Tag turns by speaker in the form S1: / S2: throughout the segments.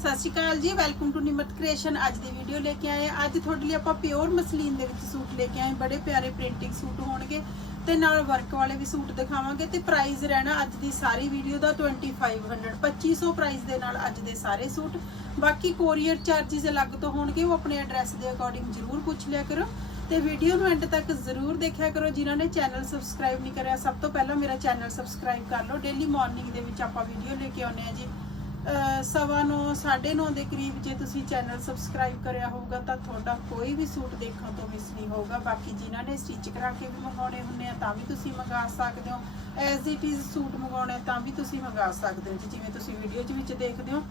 S1: ਸਤਿ ਸ਼੍ਰੀ ਅਕਾਲ ਜੀ welcome to ਨਿਮਤ creation ਅੱਜ ਦੀ ਵੀਡੀਓ ਲੈ ਕੇ ਆਏ ਅੱਜ ਤੁਹਾਡੇ ਲਈ ਆਪਾਂ ਪਿਓਰ ਮਸਲੀਨ ਦੇ ਵਿੱਚ ਸੂਟ ਲੈ ਕੇ ਆਏ ਬੜੇ ਪਿਆਰੇ ਪ੍ਰਿੰਟਿੰਗ ਸੂਟ ਹੋਣਗੇ ਤੇ ਨਾਲ ਵਰਕ ਵਾਲੇ ਵੀ ਸੂਟ ਦਿਖਾਵਾਂਗੇ ਤੇ ਪ੍ਰਾਈਸ ਰਹਿਣਾ ਅੱਜ ਦੀ ਸਾਰੀ ਵੀਡੀਓ ਦਾ 2500 2500 ਪ੍ਰਾਈਸ ਦੇ ਨਾਲ ਅੱਜ ਦੇ ਸਾਰੇ ਸੂਟ। ਬਾਕੀ ਕੋਰੀਅਰ ਚਾਰजेस ਅਲੱਗ ਤੋਂ ਹੋਣਗੇ, ਉਹ ਆਪਣੇ ਐਡਰੈਸ ਦੇ ਅਕੋਰਡਿੰਗ ਜ਼ਰੂਰ ਪੁੱਛ ਲਿਆ ਕਰੋ। ਤੇ ਵੀਡੀਓ ਨੂੰ ਐਂਡ ਤੱਕ ਜ਼ਰੂਰ ਦੇਖਿਆ ਕਰੋ। ਜਿਨ੍ਹਾਂ ਨੇ ਚੈਨਲ ਸਬਸਕ੍ਰਾਈਬ ਨਹੀਂ ਕਰਿਆ, ਸਭ ਤੋਂ ਪਹਿਲਾਂ ਮੇਰਾ ਚੈਨਲ ਸਬਸਕ੍ਰਾਈਬ ਕਰ ਲਓ। ਡੇਲੀ ਮਾਰਨਿੰਗ ਦੇ ਵਿੱਚ ਆਪਾਂ ਵੀਡੀਓ ਲੈ ਕੇ ਆਉਂਦੇ ਆ ਜੀ। ਸਵਾ ਨੌ ਸਾਢੇ ਨੌ ਦੇ ਕਰੀਬ ਜੇ ਤੁਸੀਂ ਚੈਨਲ ਸਬਸਕ੍ਰਾਈਬ ਕਰਿਆ ਹੋਊਗਾ ਤਾਂ ਤੁਹਾਡਾ ਕੋਈ ਵੀ ਸੂਟ ਦੇਖਣ ਤੋਂ ਮਿਸ ਨਹੀਂ ਹੋਊਗਾ। ਬਾਕੀ ਜਿਨ੍ਹਾਂ ਨੇ ਸਟਿਚ ਕਰਾ ਕੇ ਵੀ ਮੰਗਾਉਣੇ ਹੁੰਦੇ ਆ ਤਾਂ ਵੀ ਤੁਸੀਂ ਮੰਗਾ ਸਕਦੇ ਹੋ। ਐਜ਼ ਇਟ ਇਜ਼ ਸੂਟ ਮੰਗਾਉਣੇ ਤਾਂ ਵੀ ਤੁਸੀਂ ਮੰਗਾ ਸਕਦੇ ਹੋ ਜੀ। ਜਿਵੇਂ ਤੁਸੀਂ ਵੀਡੀਓ 'ਚ ਵਿੱਚ ਦੇਖਦੇ ਹੋ।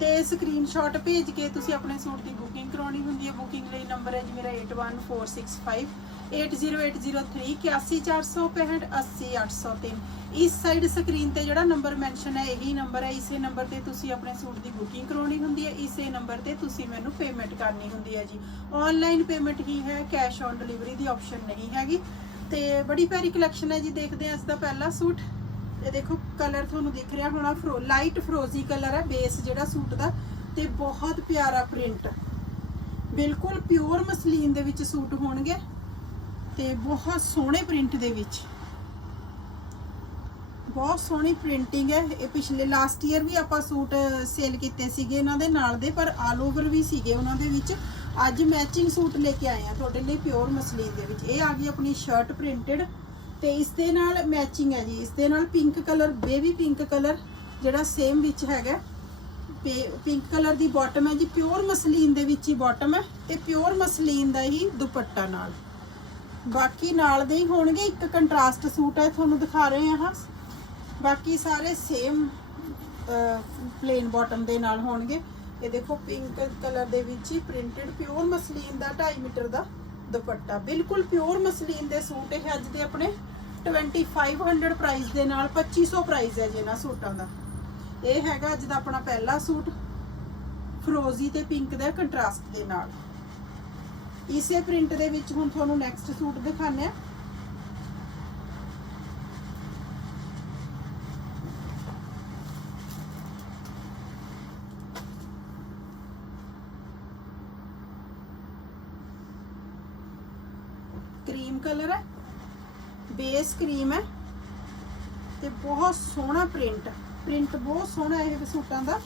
S1: ਤੇ ਸਕਰੀਨਸ਼ਾਟ ਭੇਜ ਕੇ ਤੁਸੀਂ ਆਪਣੇ ਸੂਟ ਦੀ ਬੁਕਿੰਗ ਕਰਾਉਣੀ ਹੁੰਦੀ ਹੈ। ਬੁਕਿੰਗ ਲਈ ਨੰਬਰ ਹੈ ਜੀ ਮੇਰਾ 81465 80803 81465 80803 ਇਸ ਸਾਈਡ ਸਕਰੀਨ ਤੇ ਜਿਹੜਾ ਨੰਬਰ ਮੈਂਸ਼ਨ ਹੈ, ਇਹੀ ਨੰਬਰ ਹੈ। ਇਸੇ ਨੰਬਰ ਤੇ ਤੁਸੀਂ ਆਪਣੇ ਸੂਟ ਦੀ ਬੁਕਿੰਗ ਕਰਾਉਣੀ ਹੁੰਦੀ ਹੈ। ਇਸੇ ਨੰਬਰ ਤੇ ਤੁਸੀਂ ਮੈਨੂੰ ਪੇਮੈਂਟ ਕਰਨੀ ਹੁੰਦੀ ਹੈ ਜੀ। ਆਨਲਾਈਨ ਪੇਮੈਂਟ ਹੀ ਹੈ ਕੈਸ਼ ਔਨ ਡਿਲੀਵਰੀ ਦੀ ਆਪਸ਼ਨ ਨਹੀਂ ਹੈਗੀ। ਤੇ ਬੜੀ ਪਿਆਰੀ ਕਲੈਕਸ਼ਨ ਹੈ ਜੀ, ਦੇਖਦੇ ਹਾਂ ਇਸ ਦਾ ਪਹਿਲਾ ਸੂਟ। ਇਹ ਦੇਖੋ ਕਲਰ ਤੁਹਾਨੂੰ ਦਿਖ ਰਿਹਾ ਹੋਣਾ ਫਰੋ ਲਾਈਟ ਫਰੋਜ਼ੀ ਕਲਰ ਹੈ ਬੇਸ ਜਿਹੜਾ ਸੂਟ ਦਾ। ਤੇ ਬਹੁਤ ਪਿਆਰਾ ਪ੍ਰਿੰਟ ਬਿਲਕੁਲ ਪਿਓਰ ਮਸਲੀਨ ਦੇ ਵਿੱਚ ਸੂਟ ਹੋਣਗੇ। ਤੇ ਬਹੁਤ ਸੋਹਣੇ ਪ੍ਰਿੰਟ ਦੇ ਵਿੱਚ। ਬਹੁਤ ਸੋਹਣੀ ਪ੍ਰਿੰਟਿੰਗ ਹੈ। ਇਹ ਪਿਛਲੇ ਲਾਸਟ ਈਅਰ ਵੀ ਆਪਾਂ ਸੂਟ ਸੇਲ ਕੀਤੇ ਸੀਗੇ ਇਹਨਾਂ ਦੇ ਨਾਲ ਦੇ, ਪਰ ਆਲ ਓਵਰ ਵੀ ਸੀਗੇ ਉਹਨਾਂ ਦੇ ਵਿੱਚ। ਅੱਜ ਮੈਚਿੰਗ ਸੂਟ ਲੈ ਕੇ ਆਏ ਆ ਤੁਹਾਡੇ ਲਈ ਪਿਓਰ ਮਸਲੀਨ ਦੇ ਵਿੱਚ। ਇਹ ਆ ਗਈ ਆਪਣੀ ਸ਼ਰਟ ਪ੍ਰਿੰਟਡ ਤੇ ਇਸ ਦੇ ਨਾਲ ਮੈਚਿੰਗ ਹੈ ਜੀ। ਇਸ ਦੇ ਨਾਲ pink colour baby pink colour ਜਿਹੜਾ ਸੇਮ ਵਿੱਚ ਹੈਗਾ। ਪਿੰਕ ਕਲਰ ਦੀ ਬਾਟਮ ਹੈ ਜੀ। ਪਿਓਰ ਮਸਲੀਨ ਦੇ ਵਿੱਚ ਹੀ ਬਾਟਮ ਹੈ ਤੇ ਪਿਓਰ ਮਸਲੀਨ ਦਾ ਹੀ ਦੁਪੱਟਾ ਨਾਲ। ਬਾਕੀ ਨਾਲ ਦੇ ਹੀ ਹੋਣਗੇ, ਇੱਕ ਕੰਟਰਾਸਟ ਸੂਟ ਹੈ, ਤੁਹਾਨੂੰ ਦਿਖਾ ਰਹੇ ਹਾਂ ਬਾਕੀ ਸਾਰੇ ਸੇਮ ਪਲੇਨ ਬਾਟਮ ਦੇ ਨਾਲ ਹੋਣਗੇ। ਇਹ ਦੇਖੋ ਪਿੰਕ ਕਲਰ ਦੇ ਵਿੱਚ ਹੀ ਪ੍ਰਿੰਟਡ ਪਿਓਰ ਮਸਲੀਨ ਦਾ 2.5 ਮੀਟਰ ਦਾ ਦੁਪੱਟਾ। ਬਿਲਕੁਲ ਪਿਓਰ ਮਸਲੀਨ ਦੇ ਸੂਟ ਇਹ ਅੱਜ ਦੇ ਆਪਣੇ 2500 ਪ੍ਰਾਈਸ ਦੇ ਨਾਲ 2500 ਪ੍ਰਾਈਸ ਹੈ ਜੀ ਇਹਨਾਂ ਸੂਟਾਂ ਦਾ। ਇਹ ਹੈਗਾ ਅੱਜ ਦਾ ਆਪਣਾ ਪਹਿਲਾ ਸੂਟ। ਫਰੋਜ਼ੀ ਤੇ ਪਿੰਕ ਦਾ ਕੰਟਰਾਸਟ ਦੇ ਨਾਲ। ਇਸੇ ਪ੍ਰਿੰਟ ਦੇ ਵਿੱਚ ਹੁਣ ਤੁਹਾਨੂੰ ਨੈਕਸਟ ਸੂਟ ਦਿਖਾਣੇ ਆ ਕਰੀਮ ਕਲਰ ਹੈ ਬੇਸ ਕਰੀਮ ਹੈ ਤੇ ਬਹੁਤ ਸੋਹਣਾ ਪ੍ਰਿੰਟ ਪ੍ਰਿੰਟ ਬਹੁਤ ਸੋਹਣਾ ਇਹ ਸੂਟਾਂ ਦਾ।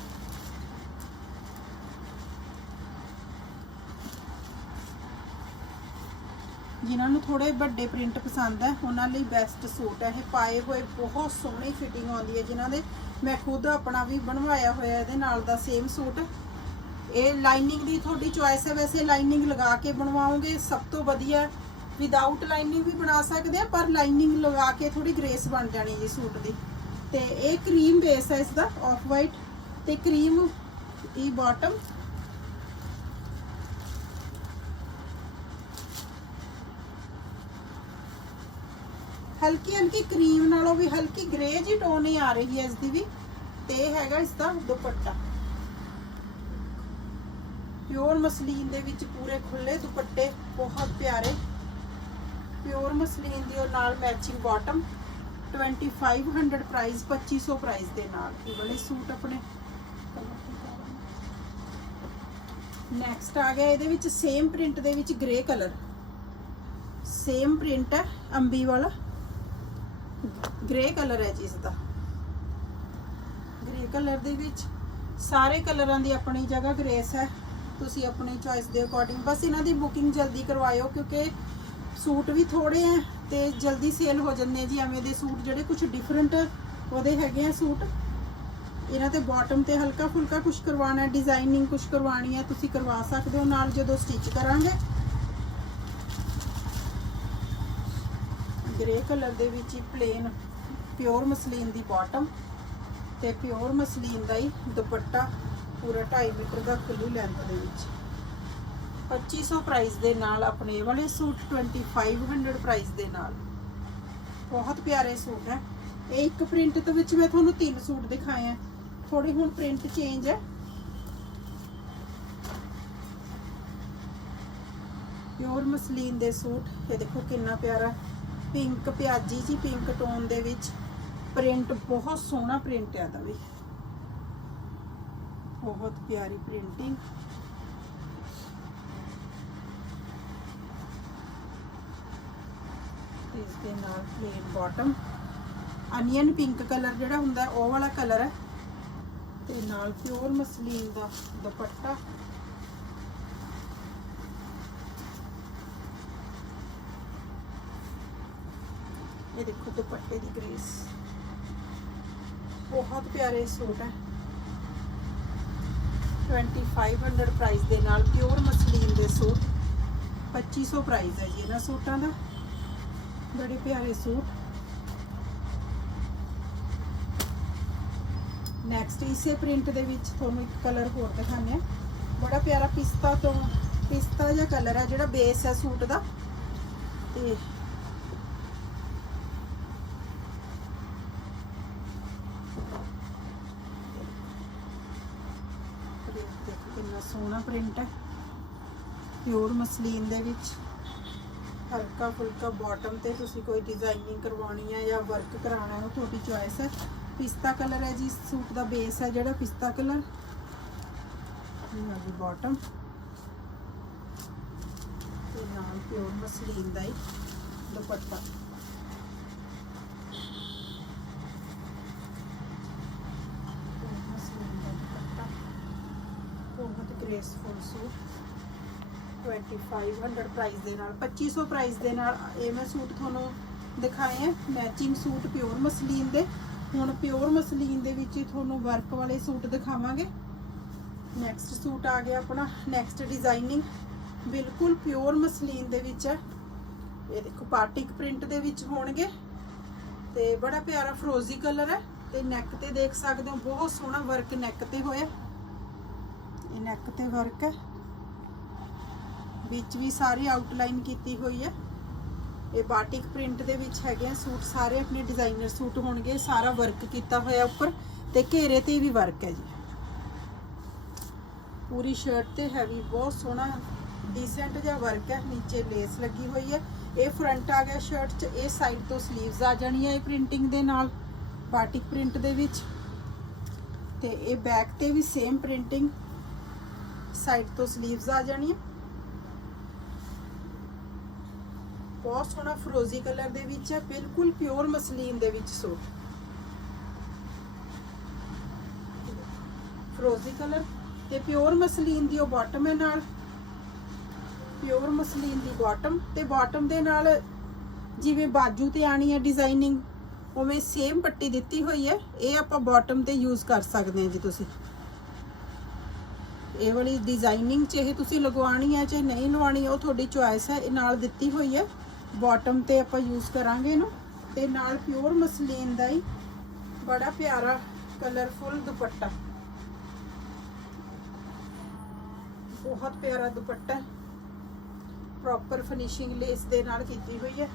S1: ਜਿਨ੍ਹਾਂ ਨੂੰ ਥੋੜੇ ਵੱਡੇ ਪ੍ਰਿੰਟ ਪਸੰਦ ਹੈ, ਉਹਨਾਂ ਲਈ ਬੈਸਟ ਸੂਟ ਹੈ। ਇਹ ਪਾਏ ਹੋਏ ਬਹੁਤ ਸੋਹਣੀ ਫਿਟਿੰਗ ਆਉਂਦੀ ਹੈ ਜਿਨ੍ਹਾਂ ਦੇ। ਮੈਂ ਖੁਦ ਆਪਣਾ ਵੀ ਬਣਵਾਇਆ ਹੋਇਆ ਇਹਦੇ ਨਾਲ ਦਾ ਸੇਮ ਸੂਟ ਇਹ ਲਾਈਨਿੰਗ ਦੀ ਤੁਹਾਡੀ ਚੁਆਇਸ ਹੈ। ਵੈਸੇ ਲਾਈਨਿੰਗ ਲਗਾ ਕੇ ਬਣਵਾਓਗੇ, ਸਭ ਤੋਂ ਵਧੀਆ ਵਿਦਆਊਟ ਲਾਈਨਿੰਗ ਵੀ ਬਣਾ ਸਕਦੇ ਆ, ਪਰ ਲਾਈਨਿੰਗ ਲਗਾ ਕੇ ਥੋੜੀ ਗ੍ਰੇਸ ਬਣ ਜਾਣੀ ਜੀ ਸੂਟ ਦੀ। ਤੇ ਇਹ ਕਰੀਮ ਬੇਸ ਹੈ ਇਸ ਦਾ ਆਫ ਵਾਈਟ ਤੇ ਕਰੀਮ ਇਹ ਬਾਟਮ ਹਲਕੀ ਹਲਕੀ ਕਰੀਮ ਨਾਲੋਂ ਵੀ ਹਲਕੀ ਗ੍ਰੇ ਜੀ ਟੋਨ ਹੀ ਆ ਰਹੀ ਹੈ ਇਸ ਦੀ ਵੀ। ਤੇ ਹੈਗਾ ਇਸ ਦਾ ਦੁਪੱਟਾ। ਪਿਓਰ ਮਸਲੀਨ ਦੇ ਵਿੱਚ ਪੂਰੇ ਖੁੱਲੇ ਦੁਪੱਟੇ, ਬਹੁਤ ਪਿਆਰੇ। ਪਿਓਰ ਮਸਲੀਨ ਦੀ ਔਰ ਨਾਲ ਮੈਚਿੰਗ ਬਾਟਮ 2500 ਪ੍ਰਾਈਸ 2500 ਪ੍ਰਾਈਸ ਦੇ ਨਾਲ। ਇਹ ਵਾਲੇ ਸੂਟ ਆਪਣੇ। ਨੈਕਸਟ ਆ ਗਿਆ ਇਹਦੇ ਵਿੱਚ ਸੇਮ ਪ੍ਰਿੰਟ ਦੇ ਵਿੱਚ ਗ੍ਰੇ ਕਲਰ ਸੇਮ ਪ੍ਰਿੰਟ ਹੈ, ਅੰਬੀ ਵਾਲਾ। ਗ੍ਰੇ ਕਲਰ ਹੈ ਜੀ ਇਸ ਦਾ ਗ੍ਰੇ ਕਲਰ ਦੇ ਵਿੱਚ ਸਾਰੇ ਕਲਰਾਂ ਦੀ ਆਪਣੀ ਜਗ੍ਹਾ ਗ੍ਰੇਸ ਹੈ। ਤੁਸੀਂ ਆਪਣੀ ਚੋਇਸ ਦੇ ਅਕੋਰਡਿੰਗ ਬਸ ਇਹਨਾਂ ਦੀ ਬੁਕਿੰਗ ਜਲਦੀ ਕਰਵਾਇਓ ਕਿਉਂਕਿ ਸੂਟ ਵੀ ਥੋੜੇ ਆ ਤੇ ਜਲਦੀ ਸੇਲ ਹੋ ਜਾਂਦੇ ਜੀ। ਐਵੇਂ ਦੇ ਸੂਟ ਜਿਹੜੇ ਕੁਝ ਡਿਫਰੈਂਟ ਉਹਦੇ ਹੈਗੇ ਆ ਸੂਟ। ਇਹਨਾਂ ਤੇ ਬਾਟਮ ਤੇ ਹਲਕਾ ਫੁਲਕਾ ਕੁਝ ਕਰਵਾਉਣਾ ਹੈ ਡਿਜ਼ਾਈਨਿੰਗ ਕੁਝ ਕਰਵਾਉਣੀ ਹੈ, ਤੁਸੀਂ ਕਰਵਾ ਸਕਦੇ ਹੋ। ਨਾਲ ਜਦੋਂ ਸਟਿਚ ਕਰਾਂਗੇ ਗ੍ਰੇ ਕਲਰ ਦੇ ਵਿੱਚ ਹੀ ਪਲੇਨ ਪਿਓਰ ਮਸਲੀਨ ਦੀ ਬਾਟਮ ਤੇ ਪਿਓਰ ਮਸਲੀਨ ਦਾ ਹੀ ਦੁਪੱਟਾ ਪੂਰਾ 2.5 ਮੀਟਰ ਦਾ ਖੁੱਲੀ ਲੈਂਥ ਦੇ ਵਿੱਚ। 2500 ਪ੍ਰਾਈਸ ਦੇ ਨਾਲ ਆਪਣੇ ਵਾਲੇ ਸੂਟ 2500 ਪ੍ਰਾਈਸ ਦੇ ਨਾਲ। ਬਹੁਤ ਪਿਆਰੇ ਸੂਟ ਹੈ। ਇਹ ਇੱਕ ਪ੍ਰਿੰਟ ਦੇ ਵਿੱਚ ਮੈਂ ਤੁਹਾਨੂੰ ਤਿੰਨ ਸੂਟ ਦਿਖਾਏ ਆ। ਥੋੜੀ ਹੁਣ ਪ੍ਰਿੰਟ ਚੇਂਜ ਹੈ। ਪਿਓਰ ਮਸਲੀਨ ਦੇ ਸੂਟ, ਇਹ ਦੇਖੋ ਕਿੰਨਾ ਪਿਆਰਾ। ਪਿੰਕ ਪਿਆਜੀ ਜੀ, ਪਿੰਕ ਟੋਨ ਦੇ ਵਿੱਚ। ਪ੍ਰਿੰਟ, ਬਹੁਤ ਸੋਹਣਾ ਪ੍ਰਿੰਟ ਹੈ ਦਾ ਵੀ। ਬਹੁਤ ਪਿਆਰੀ ਪ੍ਰਿੰਟਿੰਗ। ਇਸ ਦੇ ਨਾਲ plain bottom onion pink colour ਜਿਹੜਾ ਹੁੰਦਾ, ਉਹ ਵਾਲਾ ਕਲਰ ਹੈ। ਤੇ ਨਾਲ ਪਿਓਰ ਮਸਲੀਨ ਦਾ ਦੁਪੱਟਾ। ਇਹ ਦੇਖੋ ਦੁਪੱਟੇ ਦੀ ਗ੍ਰੇਸ। ਬਹੁਤ ਪਿਆਰੇ ਸੂਟ ਹੈ। 2500 ਪ੍ਰਾਈਸ ਦੇ ਨਾਲ ਪਿਓਰ ਮਸਲੀਨ ਦੇ ਸੂਟ। 2500 ਪ੍ਰਾਈਸ ਹੈ ਜੀ ਇਹਨਾਂ ਸੂਟਾਂ ਦਾ। ਬੜੇ ਪਿਆਰੇ ਸੂਟ। ਨੈਕਸਟ ਇਸੇ ਪ੍ਰਿੰਟ ਦੇ ਵਿੱਚ ਤੁਹਾਨੂੰ ਇੱਕ ਕਲਰ ਹੋਰ ਦਿਖਾਉਂਦੇ ਆ ਬੜਾ ਪਿਆਰਾ ਪਿਸਤਾ ਤੋਂ, ਪਿਸਤਾ ਜਿਹਾ ਕਲਰ ਹੈ ਜਿਹੜਾ ਬੇਸ ਹੈ ਸੂਟ ਦਾ। ਤੇ ਪ੍ਰਿੰਟ ਦੇਖੋ ਕਿੰਨਾ ਸੋਹਣਾ ਪ੍ਰਿੰਟ ਹੈ। ਪਿਓਰ ਮਸਲੀਨ ਦੇ ਵਿੱਚ। ਹਲਕਾ ਫੁਲਕਾ ਬਾਟਮ ਤੇ ਤੁਸੀਂ ਕੋਈ ਡਿਜ਼ਾਈਨਿੰਗ ਕਰਵਾਉਣੀ ਹੈ ਜਾਂ ਵਰਕ ਕਰਾਉਣਾ ਹੈ, ਉਹ ਤੁਹਾਡੀ ਚੋਇਸ ਹੈ। ਪਿਸਤਾ ਕਲਰ ਹੈ ਜੀ, ਸੂਟ ਦਾ ਬੇਸ ਹੈ ਜਿਹੜਾ ਪਿਸਤਾ ਕਲਰ ਇਹ ਆ ਜੀ ਬਾਟਮ ਤੇ ਨਾਲ ਪਿਓਰ ਮਸਲੀਨ ਦਾ ਹੀ ਦੁਪੱਟਾ ਪਿਓਰ ਮਸਲੀਨ ਦਾ ਦੁਪੱਟਾ ਬਹੁਤ ਗ੍ਰੇਸਫੁਲ ਸੂਟ 2500 ਪ੍ਰਾਈਸ ਦੇ ਨਾਲ 2500 ਪ੍ਰਾਈਸ ਦੇ ਨਾਲ ਇਹ ਮੈਂ ਸੂਟ ਤੁਹਾਨੂੰ ਦਿਖਾਏ ਹੈ ਮੈਚਿੰਗ ਸੂਟ ਪਿਓਰ ਮਸਲੀਨ ਦੇ। ਹੁਣ ਪਿਓਰ ਮਸਲੀਨ ਦੇ ਵਿੱਚ ਤੁਹਾਨੂੰ ਵਰਕ ਵਾਲੇ ਸੂਟ ਦਿਖਾਵਾਂਗੇ। ਨੈਕਸਟ ਸੂਟ ਆ ਗਿਆ ਆਪਣਾ ਨੈਕਸਟ ਡਿਜ਼ਾਈਨਿੰਗ ਬਿਲਕੁਲ ਪਿਓਰ ਮਸਲੀਨ ਦੇ ਵਿੱਚ ਹੈ। ਇਹ ਦੇਖੋ ਪਾਰਟਿਕ ਪ੍ਰਿੰਟ ਦੇ ਵਿੱਚ ਹੋਣਗੇ। ਤੇ ਬੜਾ ਪਿਆਰਾ ਫਰੋਜ਼ੀ ਕਲਰ ਹੈ। ਤੇ ਨੈਕ ਤੇ ਦੇਖ ਸਕਦੇ ਹੋ, ਬਹੁਤ ਸੋਹਣਾ ਵਰਕ ਨੈਕ ਤੇ ਹੋਇਆ। ਇਹ ਨੈਕ ਤੇ ਵਰਕ ਹੈ। ਵਿੱਚ ਵੀ ਸਾਰੀ ਆਊਟਲਾਈਨ ਕੀਤੀ ਹੋਈ ਹੈ। ਇਹ ਬਾਟਿਕ ਪ੍ਰਿੰਟ ਦੇ ਵਿੱਚ ਹੈਗੇ ਆ ਸੂਟ। ਸਾਰੇ ਆਪਣੇ ਡਿਜ਼ਾਈਨਰ ਸੂਟ ਹੋਣਗੇ। ਸਾਰਾ ਵਰਕ ਕੀਤਾ ਹੋਇਆ ਉੱਪਰ ਤੇ ਘੇਰੇ ਤੇ ਵੀ ਵਰਕ ਹੈ ਜੀ। ਪੂਰੀ ਸ਼ਰਟ ਤੇ ਹੈਵੀ ਬਹੁਤ ਸੋਹਣਾ ਡੀਸੈਂਟ ਜਿਹਾ ਵਰਕ ਹੈ। ਨੀਚੇ ਲੇਸ ਲੱਗੀ ਹੋਈ ਹੈ। ਇਹ ਫਰੰਟ ਆ ਗਿਆ ਸ਼ਰਟ 'ਚ। ਇਹ ਸਾਈਡ ਤੋਂ 슬ੀਵਸ ਆ ਜਾਣੀਆਂ ਇਹ ਪ੍ਰਿੰਟਿੰਗ ਦੇ ਨਾਲ ਬਾਟਿਕ ਪ੍ਰਿੰਟ ਦੇ ਵਿੱਚ। ਤੇ ਇਹ ਬੈਕ ਤੇ ਵੀ ਸੇਮ ਪ੍ਰਿੰਟਿੰਗ ਸਾਈਡ ਤੋਂ 슬ੀਵਸ ਆ ਜਾਣੀਆਂ। ਬਹੁਤ ਸੋਹਣਾ ਫਰੋਜ਼ੀ ਕਲਰ ਦੇ ਵਿੱਚ ਹੈ, ਬਿਲਕੁਲ ਪਿਓਰ ਮਸਲੀਨ ਦੇ ਵਿੱਚ ਸੂਟ। ਫਰੋਜ਼ੀ ਕਲਰ ਤੇ ਪਿਓਰ ਮਸਲੀਨ ਦੀ ਉਹ ਬਾਟਮ ਹੈ ਨਾਲ। ਪਿਓਰ ਮਸਲੀਨ ਦੀ ਬਾਟਮ ਤੇ ਬਾਟਮ ਦੇ ਨਾਲ ਜਿਵੇਂ ਬਾਜੂ ਤੇ ਆਣੀ ਹੈ ਡਿਜ਼ਾਈਨਿੰਗ ਉਵੇਂ ਸੇਮ ਪੱਟੀ ਦਿੱਤੀ ਹੋਈ ਹੈ, ਇਹ ਆਪਾਂ ਬਾਟਮ ਤੇ ਯੂਜ਼ ਕਰ ਸਕਦੇ ਹਾਂ ਜੀ ਤੁਸੀਂ। ਇਹ ਵਾਲੀ ਡਿਜ਼ਾਈਨਿੰਗ ਚਾਹੇ ਤੁਸੀਂ ਲਗਵਾਣੀ ਹੈ ਚਾਹੇ ਨਹੀਂ ਲਵਾਣੀ ਉਹ ਤੁਹਾਡੀ ਚੁਆਇਸ ਹੈ, ਇਹ ਨਾਲ ਦਿੱਤੀ ਹੋਈ ਹੈ। ਬਾਟਮ ਤੇ ਆਪਾਂ ਯੂਜ਼ ਕਰਾਂਗੇ ਇਹਨੂੰ। ਤੇ ਨਾਲ ਪਿਓਰ ਮਸਲੀਨ ਦਾ ਹੀ ਬੜਾ ਪਿਆਰਾ ਕਲਰਫੁਲ ਦੁਪੱਟਾ। ਬਹੁਤ ਪਿਆਰਾ ਦੁਪੱਟਾ ਪ੍ਰੋਪਰ ਫਿਨਿਸ਼ਿੰਗ ਲੇਸ ਦੇ ਨਾਲ ਕੀਤੀ ਹੋਈ ਹੈ।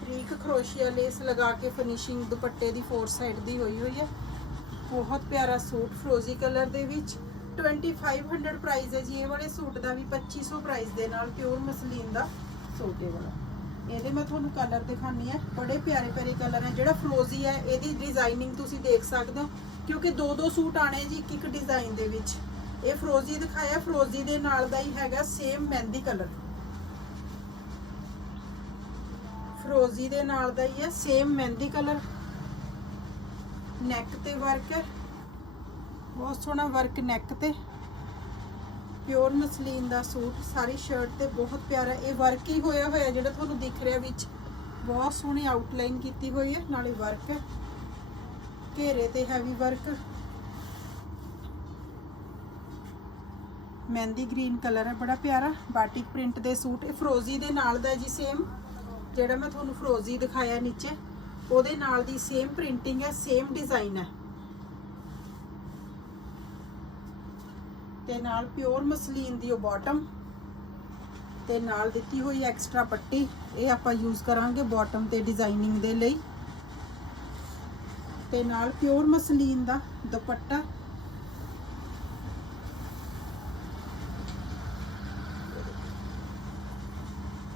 S1: ਬਰੀਕ ਖਰੋਸ਼ੀਆ ਲੇਸ ਲਗਾ ਕੇ ਫਿਨਿਸ਼ਿੰਗ ਦੁਪੱਟੇ ਦੀ ਫੋਰ ਸਾਈਡ ਦੀ ਹੋਈ ਹੋਈ ਹੈ। ਬਹੁਤ ਪਿਆਰਾ ਸੂਟ ਫਰੋਜ਼ੀ ਕਲਰ ਦੇ ਵਿੱਚ। 2500 ਪ੍ਰਾਈਸ ਹੈ ਜੀ। ਇਹ ਵਾਲੇ ਸੂਟ ਦਾ ਵੀ 2500 ਪ੍ਰਾਈਸ ਦੇ ਨਾਲ ਪਿਓਰ ਮਸਲੀਨ ਦਾ ਸੂਟ ਇਹ ਵਾਲਾ। ਇਹਦੇ ਮੈਂ ਤੁਹਾਨੂੰ ਕਲਰ ਦਿਖਾਨੀ ਹੈ। ਬੜੇ ਪਿਆਰੇ ਪਿਆਰੇ ਕਲਰ ਹੈ। ਜਿਹੜਾ ਫਰੋਜ਼ੀ ਹੈ, ਇਹਦੀ ਡਿਜ਼ਾਈਨਿੰਗ ਤੁਸੀਂ ਦੇਖ ਸਕਦੇ ਹੋ। ਕਿਉਂਕਿ ਦੋ ਦੋ ਸੂਟ ਆਣੇ ਜੀ ਇੱਕ ਇੱਕ ਡਿਜ਼ਾਈਨ ਦੇ ਵਿੱਚ। ਇਹ ਫਰੋਜ਼ੀ ਦਿਖਾਇਆ। ਫਰੋਜ਼ੀ ਦੇ ਨਾਲ ਦਾ ਹੀ ਹੈਗਾ ਸੇਮ ਮਹਿੰਦੀ ਕਲਰ ਫਰੋਜ਼ੀ ਦੇ ਨਾਲ ਦਾ ਹੀ ਹੈ ਸੇਮ ਮਹਿੰਦੀ ਕਲਰ ਨੈਕ ਤੇ ਵਰਕ ਹੈ। ਬਹੁਤ ਸੋਹਣਾ ਵਰਕ ਨੈਕ ਤੇ। ਪਿਓਰ ਮਸਲੀਨ ਦਾ ਸੂਟ, ਸਾਰੀ ਸ਼ਰਟ ਤੇ ਬਹੁਤ ਪਿਆਰਾ, ਇਹ ਵਰਕ ਹੀ ਹੋਇਆ ਹੋਇਆ ਜਿਹੜਾ ਤੁਹਾਨੂੰ ਦਿਖ ਰਿਹਾ ਵਿੱਚ। ਬਹੁਤ ਸੋਹਣੀ ਆਊਟਲਾਈਨ ਕੀਤੀ ਹੋਈ ਹੈ, ਨਾਲੇ ਵਰਕ ਹੈ। ਘੇਰੇ ਤੇ heavy work mehndi green colour ਹੈ, ਬੜਾ ਪਿਆਰਾ। ਬਾਟਿਕ ਪ੍ਰਿੰਟ ਦੇ ਸੂਟ, ਇਹ ਫਰੋਜ਼ੀ ਦੇ ਨਾਲ ਦਾ ਜੀ ਸੇਮ ਜਿਹੜਾ ਮੈਂ ਤੁਹਾਨੂੰ ਫਰੋਜ਼ੀ ਦਿਖਾਇਆ ਨੀਚੇ। ਉਹਦੇ ਨਾਲ ਦੀ ਸੇਮ ਪ੍ਰਿੰਟਿੰਗ ਹੈ ਸੇਮ ਡਿਜ਼ਾਈਨ ਹੈ। ਤੇ ਨਾਲ ਪਿਓਰ ਮਸਲੀਨ ਦੀ ਉਹ ਬਾਟਮ ਤੇ ਨਾਲ ਦਿੱਤੀ ਹੋਈ ਐਕਸਟਰਾ ਪੱਟੀ, ਇਹ ਆਪਾਂ ਯੂਜ਼ ਕਰਾਂਗੇ ਬਾਟਮ ਤੇ ਡਿਜ਼ਾਈਨਿੰਗ ਦੇ ਲਈ। ਤੇ ਨਾਲ ਪਿਓਰ ਮਸਲੀਨ ਦਾ ਦੁਪੱਟਾ।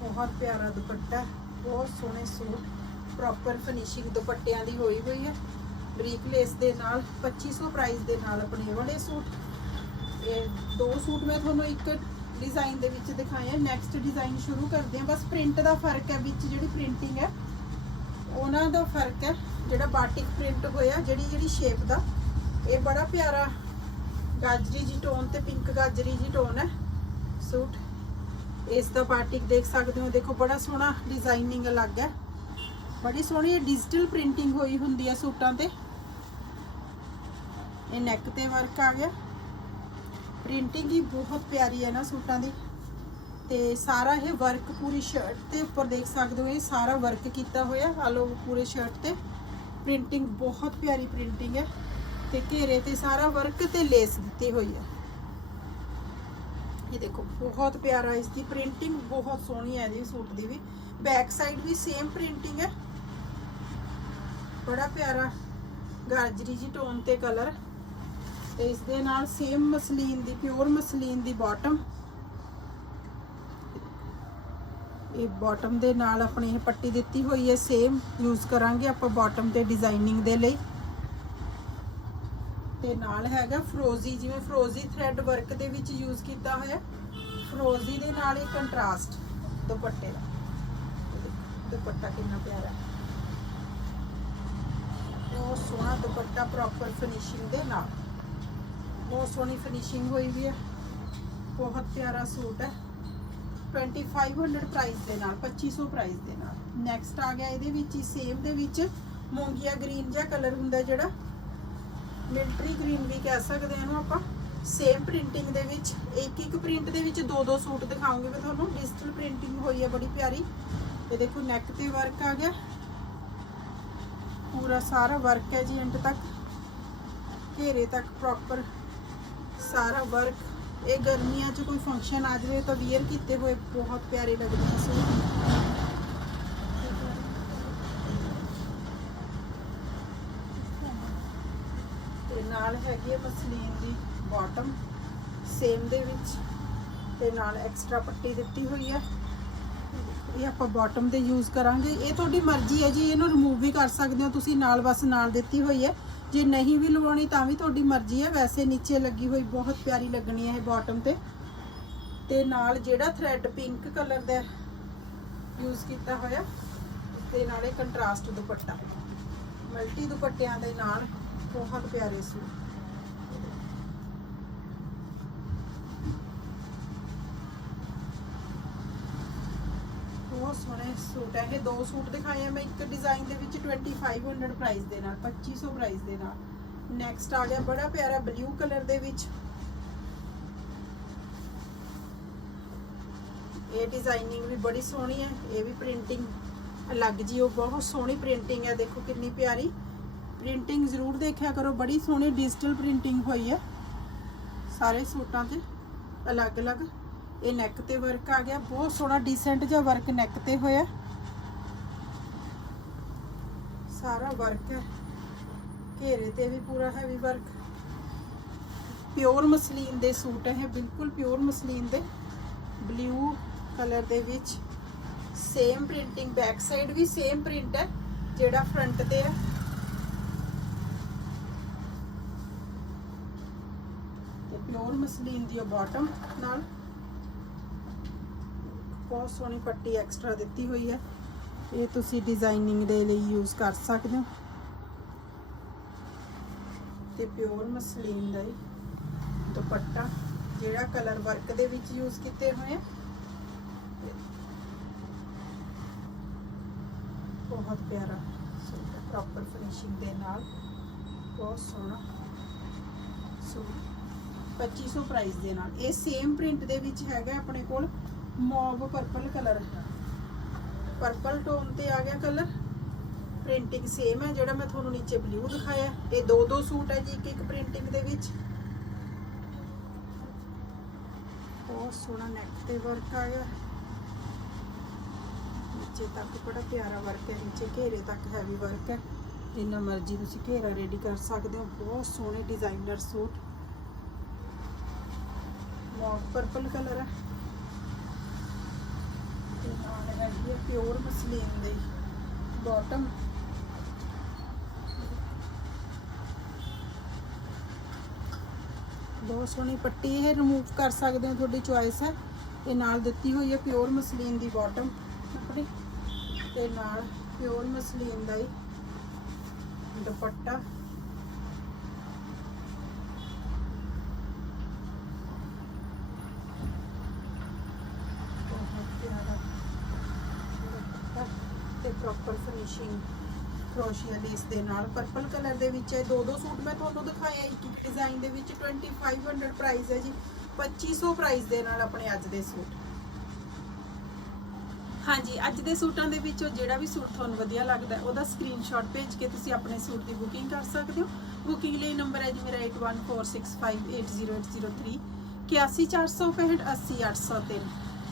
S1: ਬਹੁਤ ਪਿਆਰਾ ਦੁਪੱਟਾ, ਬਹੁਤ ਸੋਹਣੇ ਸੂਟ। ਪ੍ਰੋਪਰ ਫਿਨਿਸ਼ਿੰਗ ਦੁਪੱਟਿਆਂ ਦੀ ਹੋਈ ਹੋਈ ਹੈ। ਬਰੀਕ ਲੇਸ ਦੇ ਨਾਲ 2500 ਪ੍ਰਾਈਸ ਦੇ ਨਾਲ ਆਪਣੇ ਵਾਲੇ ਸੂਟ। ਇਹ ਦੋ ਸੂਟ ਮੈਂ ਤੁਹਾਨੂੰ ਇੱਕ ਡਿਜ਼ਾਈਨ ਦੇ ਵਿੱਚ ਦਿਖਾਏ ਨੈਕਸਟ ਡਿਜ਼ਾਈਨ ਸ਼ੁਰੂ ਕਰਦੇ ਹਾਂ। ਬਸ ਪ੍ਰਿੰਟ ਦਾ ਫ਼ਰਕ ਹੈ, ਵਿੱਚ ਜਿਹੜੀ ਪ੍ਰਿੰਟਿੰਗ ਹੈ, ਉਹਨਾਂ ਦਾ ਫ਼ਰਕ ਹੈ, ਜਿਹੜਾ ਬਾਟਿਕ ਪ੍ਰਿੰਟ ਹੋਇਆ, ਜਿਹੜੀ ਜਿਹੜੀ ਸ਼ੇਪ ਦਾ। ਇਹ ਬੜਾ ਪਿਆਰਾ ਗਾਜਰੀ ਜੀ ਟੋਨ ਤੇ ਪਿੰਕ ਗਾਜਰੀ ਜੀ ਟੋਨ ਹੈ ਸੂਟ। ਇਸ ਦਾ ਬਾਟਿਕ ਦੇਖ ਸਕਦੇ ਹੋ। ਦੇਖੋ, ਬੜਾ ਸੋਹਣਾ ਡਿਜ਼ਾਈਨਿੰਗ ਅਲੱਗ ਹੈ। ਬੜੀ ਸੋਹਣੀ ਡਿਜੀਟਲ ਪ੍ਰਿੰਟਿੰਗ ਹੋਈ ਹੁੰਦੀ ਆ ਸੂਟਾਂ ਤੇ। ਇਹ ਨੈਕ ਤੇ ਵਰਕ ਆ ਗਿਆ। ਪ੍ਰਿੰਟਿੰਗ ਹੀ ਬਹੁਤ ਪਿਆਰੀ ਹੈ ਨਾ ਸੂਟਾਂ ਦੀ। ਤੇ ਸਾਰਾ ਇਹ ਵਰਕ ਪੂਰੀ ਸ਼ਰਟ ਤੇ ਉੱਪਰ ਦੇਖ ਸਕਦੇ ਹੋ, ਇਹ ਸਾਰਾ ਵਰਕ ਕੀਤਾ ਹੋਇਆ ਆਲੋ ਪੂਰੇ ਸ਼ਰਟ ਤੇ। ਪ੍ਰਿੰਟਿੰਗ ਬਹੁਤ ਪਿਆਰੀ ਪ੍ਰਿੰਟਿੰਗ ਹੈ ਤੇ ਘੇਰੇ ਤੇ ਸਾਰਾ ਵਰਕ ਤੇ ਲੇਸ ਦਿੱਤੀ ਹੋਈ ਹੈ ਇਹ ਦੇਖੋ, ਬਹੁਤ ਪਿਆਰਾ ਇਸ ਦੀ ਪ੍ਰਿੰਟਿੰਗ ਬਹੁਤ ਸੋਹਣੀ ਹੈ ਜੀ ਸੂਟ ਦੀ ਵੀ। ਬੈਕ ਸਾਈਡ ਵੀ ਸੇਮ ਪ੍ਰਿੰਟਿੰਗ ਹੈ ਬੜਾ ਪਿਆਰਾ ਗਾਜਰੀ ਜੀ ਟੋਨ ਤੇ ਕਲਰ। ਤੇ ਇਸ ਦੇ ਨਾਲ ਸੇਮ ਮਸਲੀਨ ਦੀ ਪਿਓਰ ਮਸਲੀਨ ਦੀ ਬਾਟਮ ਇਹ ਬਾਟਮ ਦੇ ਨਾਲ ਆਪਣੀ ਇਹ ਪੱਟੀ ਦਿੱਤੀ ਹੋਈ ਹੈ ਸੇਮ ਯੂਜ਼ ਕਰਾਂਗੇ ਆਪਾਂ ਬਾਟਮ ਤੇ ਡਿਜ਼ਾਈਨਿੰਗ ਦੇ ਲਈ। ਤੇ ਨਾਲ ਹੈਗਾ ਫਰੋਜ਼ੀ ਜਿਵੇਂ ਫਰੋਜ਼ੀ ਥ੍ਰੈਡ ਵਰਕ ਦੇ ਵਿੱਚ ਯੂਜ਼ ਕੀਤਾ ਹੋਇਆ। ਫਰੋਜ਼ੀ ਦੇ ਨਾਲ ਇਹ ਕੰਟਰਾਸਟ ਦੁਪੱਟੇ ਦਾ। ਦੁਪੱਟਾ ਕਿੰਨਾ ਪਿਆਰਾ। ਹੈ। ਬਹੁਤ ਸੋਹਣਾ ਦੁਪੱਟਾ ਪ੍ਰੋਪਰ ਫਿਨਿਸ਼ਿੰਗ ਦੇ ਨਾਲ। ਬਹੁਤ ਸੋਹਣੀ ਫਿਨਿਸ਼ਿੰਗ ਹੋਈ ਵੀ ਹੈ। ਬਹੁਤ ਪਿਆਰਾ ਸੂਟ ਹੈ। 2500 ਪ੍ਰਾਈਸ ਦੇ ਨਾਲ 2500 ਪ੍ਰਾਈਸ ਦੇ ਨਾਲ। ਨੈਕਸਟ ਆ ਗਿਆ ਇਹਦੇ ਵਿੱਚ ਹੀ ਸੇਮ ਦੇ ਵਿੱਚ ਮੂੰਗੀਆ ਗ੍ਰੀਨ ਜਿਹਾ ਕਲਰ ਹੁੰਦਾ ਜਿਹੜਾ। ਮਿਲਟਰੀ ਗ੍ਰੀਨ ਵੀ ਕਹਿ ਸਕਦੇ ਹਾਂ ਇਹਨੂੰ ਆਪਾਂ। ਸੇਮ ਪ੍ਰਿੰਟਿੰਗ ਦੇ ਵਿੱਚ, ਇੱਕ ਇੱਕ ਪ੍ਰਿੰਟ ਦੇ ਵਿੱਚ ਦੋ ਦੋ ਸੂਟ ਦਿਖਾਉਂਗੀ ਮੈਂ ਤੁਹਾਨੂੰ। ਡਿਜੀਟਲ ਪ੍ਰਿੰਟਿੰਗ ਹੋਈ ਹੈ, ਬੜੀ ਪਿਆਰੀ। ਤੇ ਦੇਖੋ ਨੈਕ ਤੇ ਵਰਕ ਆ ਗਿਆ। ਪੂਰਾ ਸਾਰਾ ਵਰਕ ਹੈ ਜੀ ਐਂਡ ਤੱਕ। ਘੇਰੇ ਤੱਕ ਪ੍ਰੋਪਰ ਸਾਰਾ ਵਰਕ ਇਹ ਗਰਮੀਆਂ 'ਚ ਕੋਈ ਫੰਕਸ਼ਨ ਆ ਜਾਵੇ ਤਾਂ ਵੀਅਰ ਕੀਤੇ ਹੋਏ ਬਹੁਤ ਪਿਆਰੇ ਲੱਗਦੇ ਆ ਸੂਟ। ਤੇ ਨਾਲ ਹੈਗੀ ਹੈ ਮਸਲੀਨ ਦੀ ਬਾਟਮ ਸੇਮ ਦੇ ਵਿੱਚ। ਤੇ ਨਾਲ ਐਕਸਟਰਾ ਪੱਟੀ ਦਿੱਤੀ ਹੋਈ ਹੈ। ਇਹ ਆਪਾਂ ਬਾਟਮ ਤੇ ਯੂਜ਼ ਕਰਾਂਗੇ। ਇਹ ਤੁਹਾਡੀ ਮਰਜ਼ੀ ਹੈ ਜੀ, ਇਹਨੂੰ ਰਿਮੂਵ ਵੀ ਕਰ ਸਕਦੇ ਹੋ ਤੁਸੀਂ, ਨਾਲ ਬਸ ਨਾਲ ਦਿੱਤੀ ਹੋਈ ਹੈ। ਜੇ ਨਹੀਂ ਵੀ ਲਵਾਉਣੀ ਤਾਂ ਵੀ ਤੁਹਾਡੀ ਮਰਜ਼ੀ ਹੈ। ਵੈਸੇ ਨੀਚੇ ਲੱਗੀ ਹੋਈ ਬਹੁਤ ਪਿਆਰੀ ਲੱਗਣੀ ਹੈ ਇਹ ਬਾਟਮ ਤੇ। ਤੇ ਨਾਲ ਜਿਹੜਾ ਥ੍ਰੈਡ ਪਿੰਕ ਕਲਰ ਦਾ ਯੂਜ਼ ਕੀਤਾ ਹੋਇਆ, ਤੇ ਨਾਲੇ ਕੰਟਰਾਸਟ ਦੁਪੱਟਾ। ਮਲਟੀ ਦੁਪੱਟਿਆਂ ਦੇ ਨਾਲ ਬਹੁਤ ਪਿਆਰੇ ਸੂਟ। ਬਹੁਤ ਸੋਹਣੇ ਸੂਟ ਹੈ। ਇਹ ਦੋ ਸੂਟ ਦਿਖਾਏ ਆ। ਮੈਂ ਇੱਕ ਡਿਜ਼ਾਈਨ ਦੇ ਵਿੱਚ 2500 ਪ੍ਰਾਈਸ ਦੇ ਨਾਲ 2500 ਪ੍ਰਾਈਸ ਦੇ ਨਾਲ। ਨੈਕਸਟ ਆ ਗਿਆ ਬੜਾ ਪਿਆਰਾ ਬਲੂ ਕਲਰ ਦੇ ਵਿੱਚ। ਇਹ ਡਿਜ਼ਾਈਨਿੰਗ ਵੀ ਬੜੀ ਸੋਹਣੀ ਹੈ। ਇਹ ਵੀ ਪ੍ਰਿੰਟਿੰਗ ਅਲੱਗ ਜੀ ਉਹ ਬਹੁਤ ਸੋਹਣੀ ਪ੍ਰਿੰਟਿੰਗ ਹੈ। ਦੇਖੋ ਕਿੰਨੀ ਪਿਆਰੀ। ਪ੍ਰਿੰਟਿੰਗ ਜ਼ਰੂਰ ਦੇਖਿਆ ਕਰੋ। ਬੜੀ ਸੋਹਣੀ ਡਿਜੀਟਲ ਪ੍ਰਿੰਟਿੰਗ ਹੋਈ ਹੈ। ਸਾਰੇ ਸੂਟਾਂ ਤੇ ਅਲੱਗ-ਅਲੱਗ। ਇਹ ਨੈਕ ਤੇ ਵਰਕ ਆ ਗਿਆ। ਬਹੁਤ ਸੋਹਣਾ ਡੀਸੈਂਟ ਜਿਹਾ ਵਰਕ ਨੈਕ ਤੇ ਹੋਇਆ। ਸਾਰਾ ਵਰਕ ਹੈ। ਘੇਰੇ ਤੇ ਵੀ ਪੂਰਾ ਹੈਵੀ ਵਰਕ ਪਿਓਰ ਮਸਲੀਨ ਦੇ ਸੂਟ ਹੈ ਬਿਲਕੁਲ ਪਿਓਰ ਮਸਲੀਨ ਦੇ। ਬਲੂ ਕਲਰ ਦੇ ਵਿੱਚ। ਸੇਮ ਪ੍ਰਿੰਟਿੰਗ ਬੈਕ ਸਾਈਡ ਵੀ ਸੇਮ ਪ੍ਰਿੰਟ ਹੈ, ਜਿਹੜਾ ਫਰੰਟ ਤੇ ਹੈ। ਤੇ ਪਿਓਰ ਮਸਲੀਨ ਦੀ ਬਾਟਮ ਨਾਲ ਬਹੁਤ ਸੋਹਣੀ ਪੱਟੀ ਐਕਸਟਰਾ ਦਿੱਤੀ ਹੋਈ ਹੈ। ਇਹ ਤੁਸੀਂ ਡਿਜ਼ਾਈਨਿੰਗ ਦੇ ਲਈ ਯੂਜ਼ ਕਰ ਸਕਦੇ ਹੋ। ਤੇ ਪਿਓਰ ਮਸਲੀਨ ਦਾ ਹੀ ਦੁਪੱਟਾ, ਜਿਹੜਾ ਕਲਰ ਵਰਕ ਦੇ ਵਿੱਚ ਯੂਜ਼ ਕੀਤੇ ਹੋਏ ਆ। ਬਹੁਤ ਪਿਆਰਾ ਪ੍ਰੋਪਰ ਫਿਨਿਸ਼ਿੰਗ ਦੇ ਨਾਲ। ਬਹੁਤ ਸੋਹਣਾ ਸੂਟ। 2500 ਪ੍ਰਾਈਸ ਦੇ ਨਾਲ। ਇਹ ਸੇਮ ਪ੍ਰਿੰਟ ਦੇ ਵਿੱਚ ਹੈਗਾ ਆਪਣੇ ਕੋਲ। Mauve purple colour purple tone ਤੇ ਆ ਗਿਆ ਕਲਰ ਪ੍ਰਿੰਟਿੰਗ ਸੇਮ ਹੈ, ਜਿਹੜਾ ਮੈਂ ਤੁਹਾਨੂੰ ਨੀਚੇ ਬਲੂ ਦਿਖਾਇਆ ਇਹ ਦੋ ਦੋ ਸੂਟ ਹੈ ਜੀ, ਇੱਕ ਇੱਕ ਪ੍ਰਿੰਟਿੰਗ ਦੇ ਵਿੱਚ। ਬਹੁਤ ਸੋਹਣਾ ਨੈਕ ਤੇ ਵਰਕ ਆ ਗਿਆ ਨੀਚੇ ਤੱਕ ਬੜਾ ਪਿਆਰਾ ਵਰਕ ਹੈ, ਨੀਚੇ ਘੇਰੇ ਤੱਕ ਹੈਵੀ ਵਰਕ ਹੈ। ਜਿੰਨਾ ਮਰਜ਼ੀ ਤੁਸੀਂ ਘੇਰਾ ਰੈਡੀ ਕਰ ਸਕਦੇ ਹੋ। ਬਹੁਤ ਸੋਹਣੇ designer suit. Mauve purple colour ਹੈ। ਹੈਗੀ ਹੈ ਪਿਓਰ ਮਸਲੀਨ ਦੇ ਬਾਟਮ ਬਹੁਤ ਸੋਹਣੀ ਪੱਟੀ ਇਹ ਰਿਮੂਵ ਕਰ ਸਕਦੇ ਹੋ, ਤੁਹਾਡੀ ਚੋਇਸ ਹੈ। ਇਹ ਨਾਲ ਦਿੱਤੀ ਹੋਈ ਹੈ ਪਿਓਰ ਮਸਲੀਨ ਦੀ ਬਾਟਮ ਆਪਣੀ। ਤੇ ਨਾਲ ਪਿਓਰ ਮਸਲੀਨ ਦਾ ਹੀ ਦੁਪੱਟਾ। ਫਿਨਿਸ਼ਿੰਗ ਕਰੋਸ਼ੀਆ ਲੇਸ ਦੇ ਨਾਲ ਪਰਪਲ ਕਲਰ ਦੇ ਵਿੱਚ ਹੈ। ਦੋ ਦੋ ਸੂਟ ਮੈਂ ਤੁਹਾਨੂੰ ਦਿਖਾਇਆ ਇੱਕ ਇੱਕ ਡਿਜ਼ਾਈਨ ਦੇ ਵਿੱਚ 2500 ਪ੍ਰਾਈਸ ਹੈ ਜੀ। 2500 ਪ੍ਰਾਈਸ ਦੇ ਨਾਲ ਆਪਣੇ ਅੱਜ ਦੇ ਸੂਟ। ਹਾਂਜੀ, ਅੱਜ ਦੇ ਸੂਟਾਂ ਦੇ ਵਿੱਚੋਂ ਜਿਹੜਾ ਵੀ ਸੂਟ ਤੁਹਾਨੂੰ ਵਧੀਆ ਲੱਗਦਾ ਉਹਦਾ ਸਕਰੀਨਸ਼ਾਟ ਭੇਜ ਕੇ ਤੁਸੀਂ ਆਪਣੇ ਸੂਟ ਦੀ ਬੁਕਿੰਗ ਕਰ ਸਕਦੇ ਹੋ। ਬੁਕਿੰਗ ਲਈ ਨੰਬਰ ਹੈ ਜੀ ਮੇਰਾ 8146580803 81465 80803